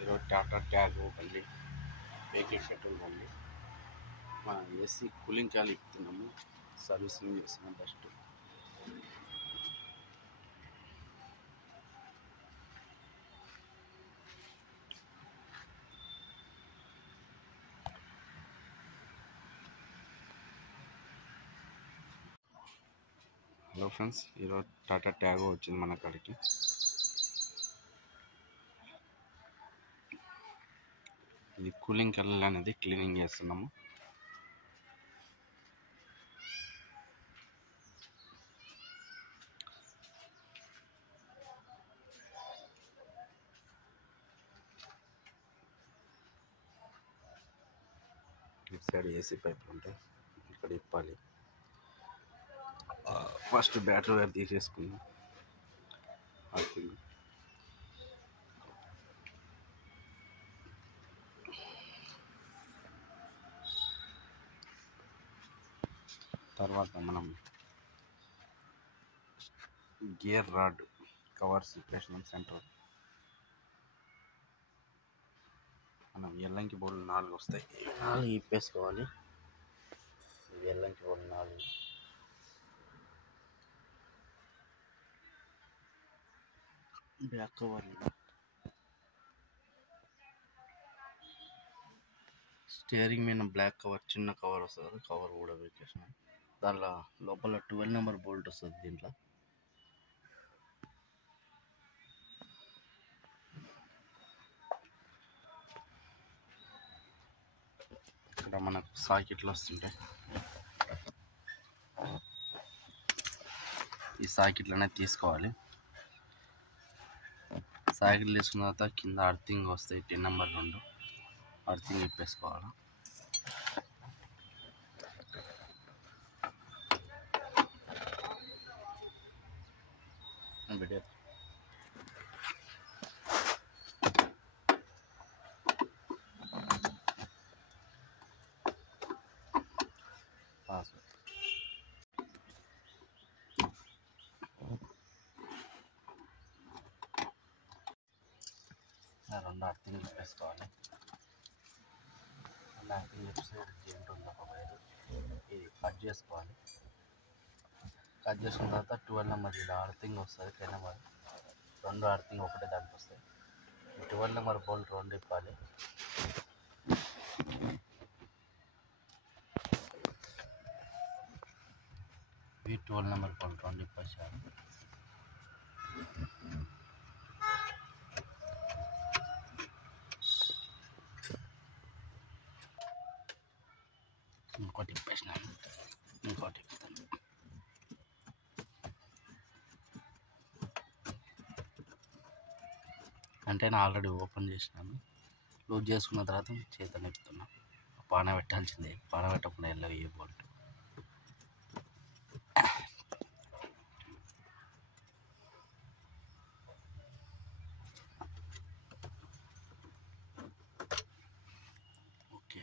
ఈరోజు టాటా ట్యాగో బండి vehicle petrol బండి మన ఏసీ కూలింగ్ కాయలు ఇస్తున్నాము. సర్వీసింగ్ చేస్తున్నాం ఫస్ట్. హలో ఫ్రెండ్స్, ఈరోజు టాటా ట్యాగో వచ్చింది మన కాడికి. ఇది కూలింగ్ కలర్ అనేది క్లీనింగ్ చేస్తున్నాము. ఇటు సైడ్ ఏసీ పైపులు ఉంటాయి, ఇక్కడ ఇప్పాలి. ఫస్ట్ బ్యాటరీ వైర్ తీసేసుకుందాం. తర్వాత మనం గేర్ రాడ్ కవర్స్ ఇప్పేసినాం. సెంటర్ మనం ఎల్లంకి బోర్డులు 4 వస్తాయి, 4 ఇప్పేసుకోవాలి. ఎల్లంకి బోర్డు 4 బ్యాక్ కవర్. స్టీరింగ్ మీద బ్లాక్ కవర్, చిన్న కవర్ వస్తుంది, కవర్ కూడా పెట్టేసినాం. దానిలో లోపల 12 నెంబర్ బోల్ట్ వస్తుంది. దీంట్లో ఇక్కడ మనకు సాకెట్లు వస్తుంటాయి. ఈ సాకెట్లు అనేది తీసుకోవాలి. సాకెట్లు తీసుకున్న తర్వాత కింద అర్థింగ్ వస్తాయి. 10 నెంబర్ 2 అర్థింగ్ ఇప్పేసుకోవాలి. వీడియో రెండు అర్థింగ్ ఇప్పేసుకోవాలి. అర్థింగ్ ఇప్పేసి జెంట్ ఉంది ఒక వైరు, ఇది కట్ చేసుకోవాలి. కట్ చేసుకున్న తర్వాత 12 నెంబర్ ఇలా అర్థింగ్ వస్తుంది. 10 నెంబర్ 2 అర్థింగ్ ఒకటే దానికి వస్తాయి. 12 నెంబర్ బోల్ట్ 2 ఇప్పాలి. ఈ 12 నెంబర్ బోల్ట్ 2 ఇప్పేసాను. ఇంకోటి ఇప్పేసినాను, ఇంకోటి ఇప్పుతాను. అంటే నేను ఆల్రెడీ ఓపెన్ చేసినాను. లూజ్ చేసుకున్న తర్వాత చేత నిప్పుతున్నా. పాన పెట్టాల్సిందే, పాన పెట్టకుండా వెళ్ళవు ఏ బోల్ట్. ఓకే,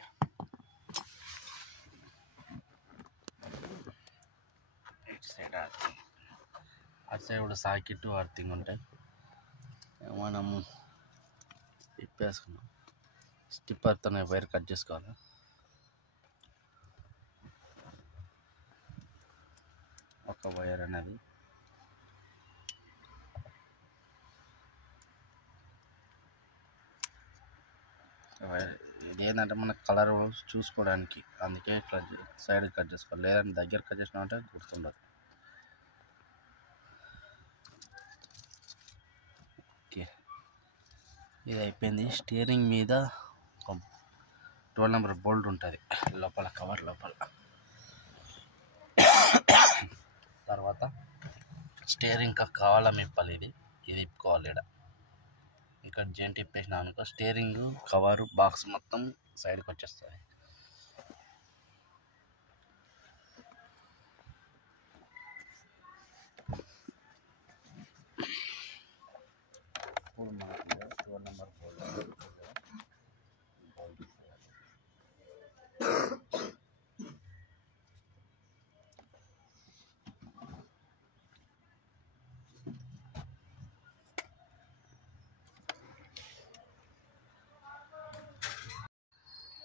ఇటు సైడ్ అర్థింగ్, అటు సైడ్ కూడా సాకెట్ అర్థింగ్ ఉంటాయి. మనము ఇప్పేసుకున్నాం. స్టిప్పర్తో వైర్ కట్ చేసుకోవాలి. ఒక వైర్ అనేది ఇది ఏంటంటే మనకు కలర్ చూసుకోవడానికి, అందుకే ఇట్లా సైడ్ కట్ చేసుకోవాలి. లేదంటే దగ్గర కట్ చేసినామంటే గుర్తుండదు. ఓకే, ఇది అయిపోయింది. స్టీరింగ్ మీద 12 నెంబర్ బోల్ట్ ఉంటుంది లోపల, కవర్ లోపల. తర్వాత స్టీరింగ్ కావాలా ఇప్పాలి. ఇది ఇప్పుకోవాలి. ఇక్కడ జెంట్ ఇప్పేసినా అనుకో, స్టీరింగ్ కవరు బాక్స్ మొత్తం సైడ్కి వచ్చేస్తుంది. ఇప్పుడు మనకి 12 నెంబర్ బోల్ట్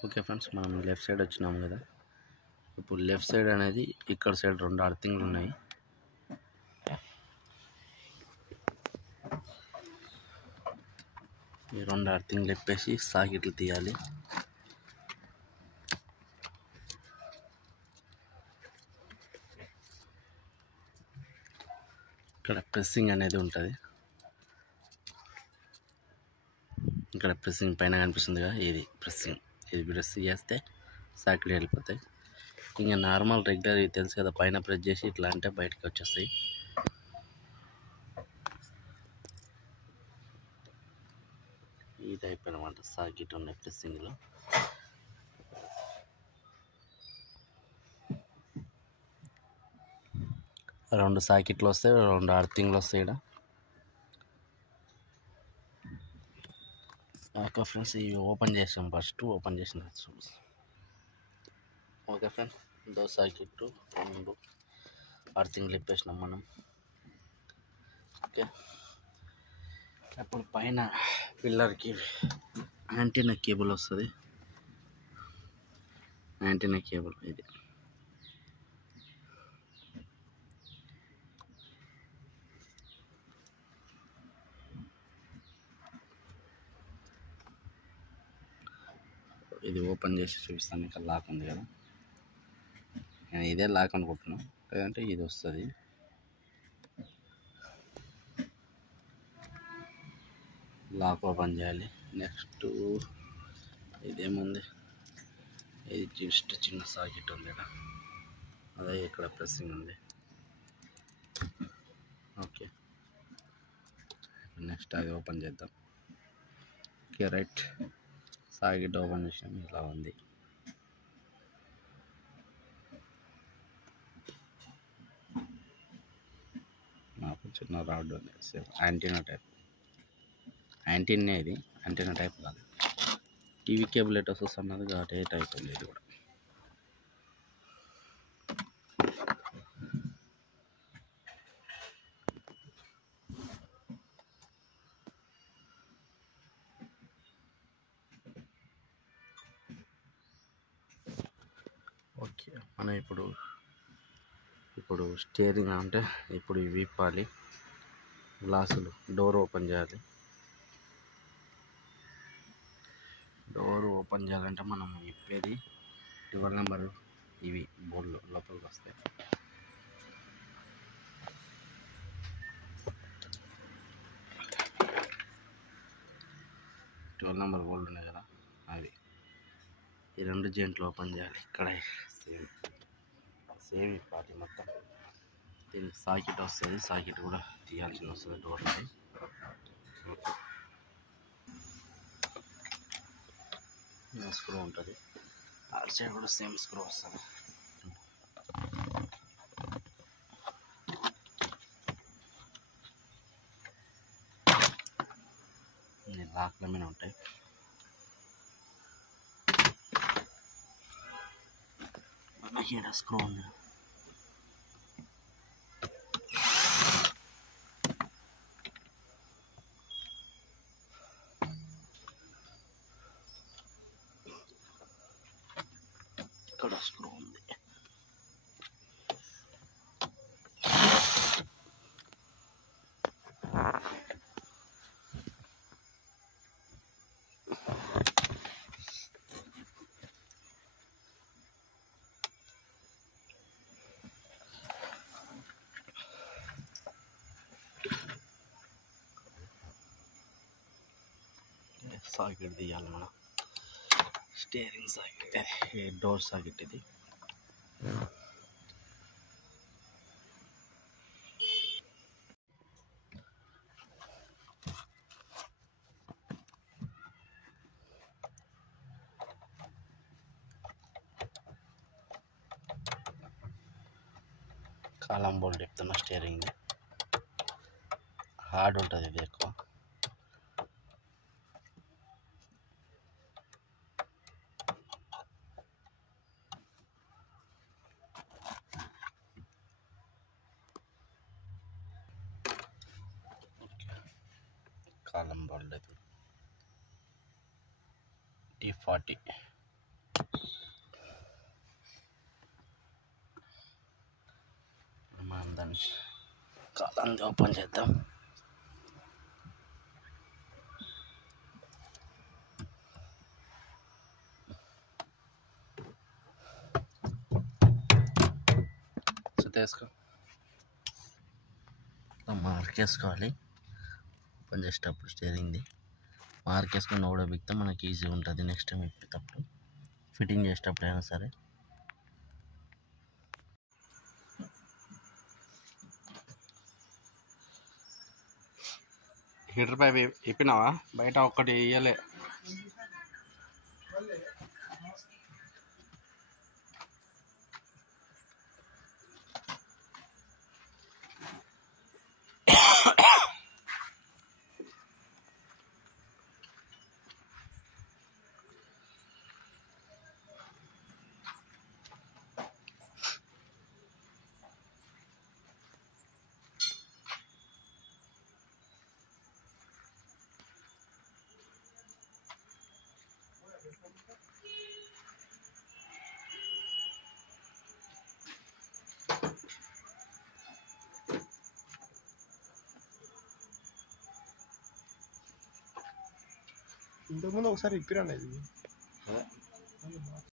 ఓకే ఫ్రెండ్స్, మనం లెఫ్ట్ సైడ్ వచ్చినాము కదా. ఇప్పుడు లెఫ్ట్ సైడ్ అనేది ఇక్కడ సైడ్ 2 అర్థింగ్లు ఉన్నాయి. ఈ 2 అర్థింగ్లు చెప్పేసి సాకెట్లు తీయాలి. ఇక్కడ ప్రెస్సింగ్ అనేది ఉంటుంది. ఇక్కడ ప్రెస్సింగ్ పైన కనిపిస్తుందిగా, ఇది ప్రెస్సింగ్. ఇది ప్రెస్ చేస్తే సాకెట్లు వెళ్ళిపోతాయి. ఇంకా నార్మల్ రెగ్యులర్ ఇది తెలుసు కదా, పైన ప్రెస్ చేసి ఇట్లా అంటే బయటకు వచ్చేస్తాయి. ఈ టైప్ అనమాట సాకెట్ ఉన్నాయి ప్రెస్సింగ్లో. రెండు సాకెట్లు వస్తాయి, 2 అర్థింగ్లు వస్తాయి ఇక్కడ. ఓకే ఫ్రెండ్స్, ఇవి ఓపెన్ చేసాం. ఫస్ట్ ఓపెన్ చేసిన చూడు. ఓకే ఫ్రెండ్స్, 2 సాకెట్లు 2 అర్థింగ్లు ఇప్పేసినాం మనం. ఓకే, అప్పుడు పైన పిల్లర్కి యాంటీనా కేబుల్ వస్తుంది. యాంటీనా కేబుల్ ఇది. ఇది ఓపెన్ చేసి చూపిస్తాను. ఇక్కడ లాక్ ఉంది కదా, నేను ఇదే లాక్ అనుకుంటున్నాను, లేదంటే ఇది వస్తుంది. లాక్ ఓపెన్ చేయాలి. నెక్స్ట్ ఇదేముంది, ఇది జస్ట్ చిన్న సాకెట్ ఉంది ఇక్కడ, అదే ఇక్కడ ప్రెస్సింగ్ ఉంది. ఓకే, నెక్స్ట్ అది ఓపెన్ చేద్దాం. ఓకే రైట్, సాకెట్ ఓపెన్ చేసాము. ఇలా ఉంది. నాకు చిన్న రాడ్ ఉంది, సేమ్ యాంటీనా టైప్. యాంటీనా ఇది, యాంటీనా టైప్ కాదు. టీవీ కేబుల్ ఎట్ వస్తున్నది కాబట్టి ఏ టైప్ ఉంది ఇది కూడా. ఓకే, మనం ఇప్పుడు స్టీరింగ్ అంటే ఇప్పుడు ఇవి విప్పాలి. గ్లాసులు డోర్ ఓపెన్ చేయాలి. డోర్ ఓపెన్ చేయాలంటే మనం ఇప్పేది 12 నెంబర్ ఇవి బోర్డులు లోపలికి వస్తాయి. ట్వెల్వ్ నెంబర్ బోర్డులు ఉన్నాయి కదా, అవి ఈ 2 జాయింట్లు ఓపెన్ చేయాలి. ఇక్కడ సేమ్ ఇప్పాలి మొత్తం. దీనికి సాకెట్ వస్తుంది, సాకెట్ కూడా తీయాల్సి వస్తుంది డోర్కి. స్క్రూ ఉంటుంది, అటు సైడ్ కూడా సేమ్ స్క్రూ వస్తుంది. లాక్ల మీద ఉంటాయి. ఇక్కడ స్క్రూ ఉంది. ఇక్కడ స్క్రూ ఉంది. సాకెట్ తీయాలి మనం, స్టీరింగ్ సాకెట్, డోర్ సాకెట్ ఇది. కాలం బోల్ట్ చెప్తున్నా, స్టీరింగ్ హార్డ్ ఉంటుంది ఇది ఎక్కువ. కాలం బోల్ట్ T40 మనం దాన్ని కాలాన్ని ఓపెన్ చేద్దాం. వేసుకో, మార్క్ వేసుకోవాలి. ఓపెన్ చేసేటప్పుడు స్టీరింగ్ది మార్క్ వేసుకొని కూడా బిగితే మనకి ఈజీ ఉంటుంది. నెక్స్ట్ టైం ఇప్పేటప్పుడు ఫిట్టింగ్ చేసేటప్పుడు అయినా సరే. హీటర్ పైప్ ఇప్పినావా? బయట ఒక్కటి ఇయ్యలే. ఇంతకుముందు ఒకసారి ఇప్పిరండి ఇది.